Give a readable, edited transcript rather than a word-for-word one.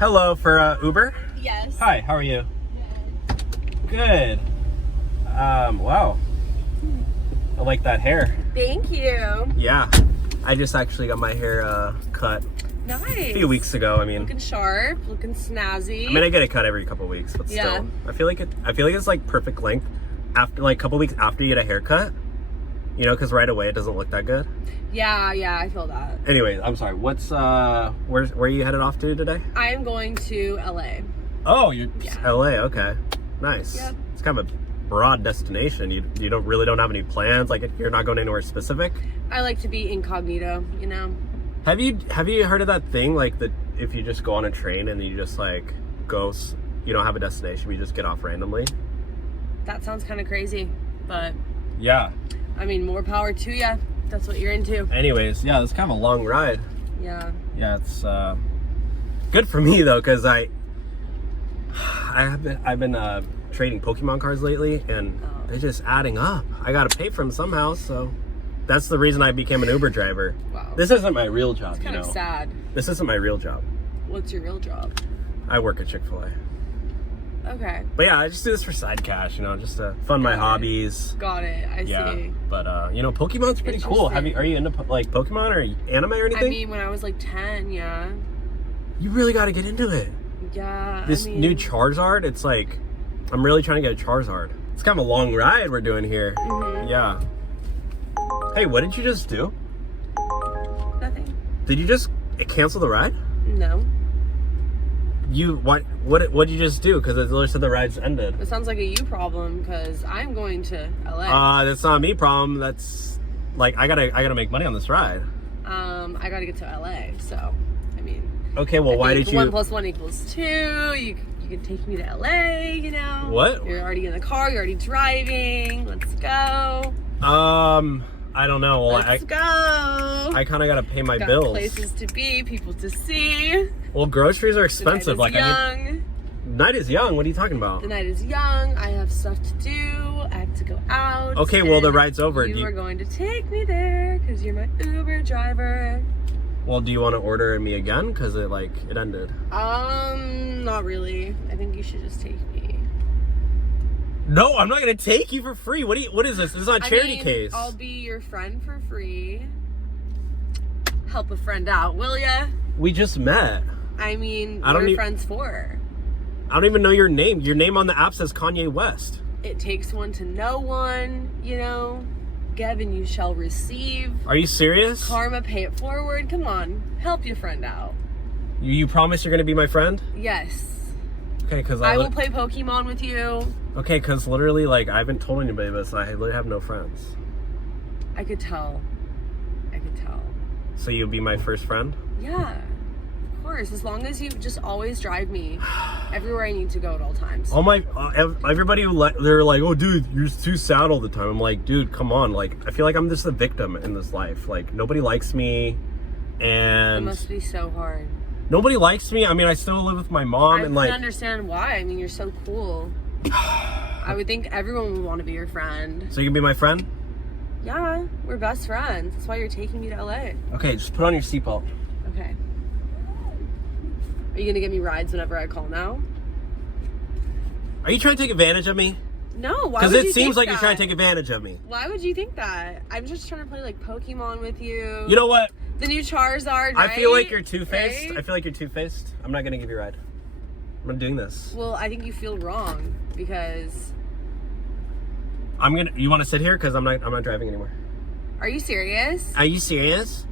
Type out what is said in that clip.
Hello, for Uber? Yes. Hi, how are you? Good. Wow. I like that hair. Thank you. Yeah. I just actually got my hair cut Nice. a few weeks ago. I mean, Looking sharp, looking snazzy. I get it cut every couple of weeks, but still. Yeah. I feel like it's like perfect length after like a couple weeks after you get a haircut. You know, because right away it doesn't look that good. Yeah, I feel that. Anyway, I'm sorry. What's where are you headed off to today? I am going to LA. Oh, you're Yeah. LA. Okay, nice. Yep. It's kind of a broad destination. You don't have any plans. Like you're not going anywhere specific. I like to be incognito, you know. Have you heard of that thing like that? If you just go on a train and you just like go, you don't have a destination. You just get off randomly. That sounds kind of crazy, but Yeah. I mean, more power to you. That's what you're into. Anyways, yeah, it's kind of a long ride. Yeah. Yeah, it's good for me though, because I've been trading Pokemon cards lately, and they're just adding up. I gotta pay for them somehow, so that's the reason I became an Uber driver. Wow. This isn't my real job, It's kind of sad. This isn't my real job. What's your real job? I work at Chick-fil-A. Okay. But yeah, I just do this for side cash, just to fund my hobbies. Got it. I see. But Pokemon's pretty cool. Are you into like Pokemon or anime or anything? I mean, when I was like 10, yeah. You really got to get into it. Yeah. This new Charizard, it's like, I'm really trying to get a Charizard. It's kind of a long ride we're doing here. Mm-hmm. Yeah. Hey, what did you just do? Nothing. Did you just cancel the ride? No. What did you just do? Because it literally said the ride's ended. It sounds like a you problem because I'm going to LA. That's not a me problem. That's like I gotta make money on this ride. I gotta get to LA, so I mean. Okay, well, why did you? 1 + 1 = 2. You can take me to LA, you know. What? You're already in the car. You're already driving. Let's go. I don't know. Well, Let's go. I kind of gotta pay my Got bills. places to be, people to see. Well, groceries are expensive. The night is young. Night is young. What are you talking about? The night is young. I have stuff to do. I have to go out. Okay, well, the ride's over. You are going to take me there because you're my Uber driver. Well, do you want to order me again? Because it ended. Not really. I think you should just take me. No, I'm not gonna take you for free. What is this? This is not a charity case. I'll be your friend for free. Help a friend out, will ya? We just met. I mean, I don't what are e- friends for? I don't even know your name. Your name on the app says Kanye West. It takes one to know one, you know. Give, you shall receive. Are you serious? Karma, pay it forward. Come on, help your friend out. You promise you're gonna be my friend? Yes. Okay, because I will play Pokemon with you. Okay, because literally, I haven't told anybody this. I literally have no friends. I could tell. So you'll be my first friend? Yeah, of course. As long as you just always drive me everywhere I need to go at all times. All my everybody they're like, oh dude, you're too sad all the time. I'm like, dude, come on. I feel like I'm just a victim in this life. Nobody likes me, and It must be so hard. nobody likes me. I mean, I still live with my mom, I and can understand why. I mean, you're so cool. I would think everyone would want to be your friend. So you can be my friend? Yeah, we're best friends. That's why you're taking me to LA. Okay, just put on your seatbelt. Okay. Are you gonna give me rides whenever I call now? Are you trying to take advantage of me? No, why would Because you it seems think like that? you're trying to take advantage of me. Why would you think that? I'm just trying to play Pokemon with you. You know what? The new Charizard, right? I feel like you're two-faced. Right? I feel like you're two-faced. I'm not gonna give you a ride. I'm not doing this. Well, I think you feel wrong because. You want to sit here? Because I'm not driving anymore. Are you serious? Are you serious?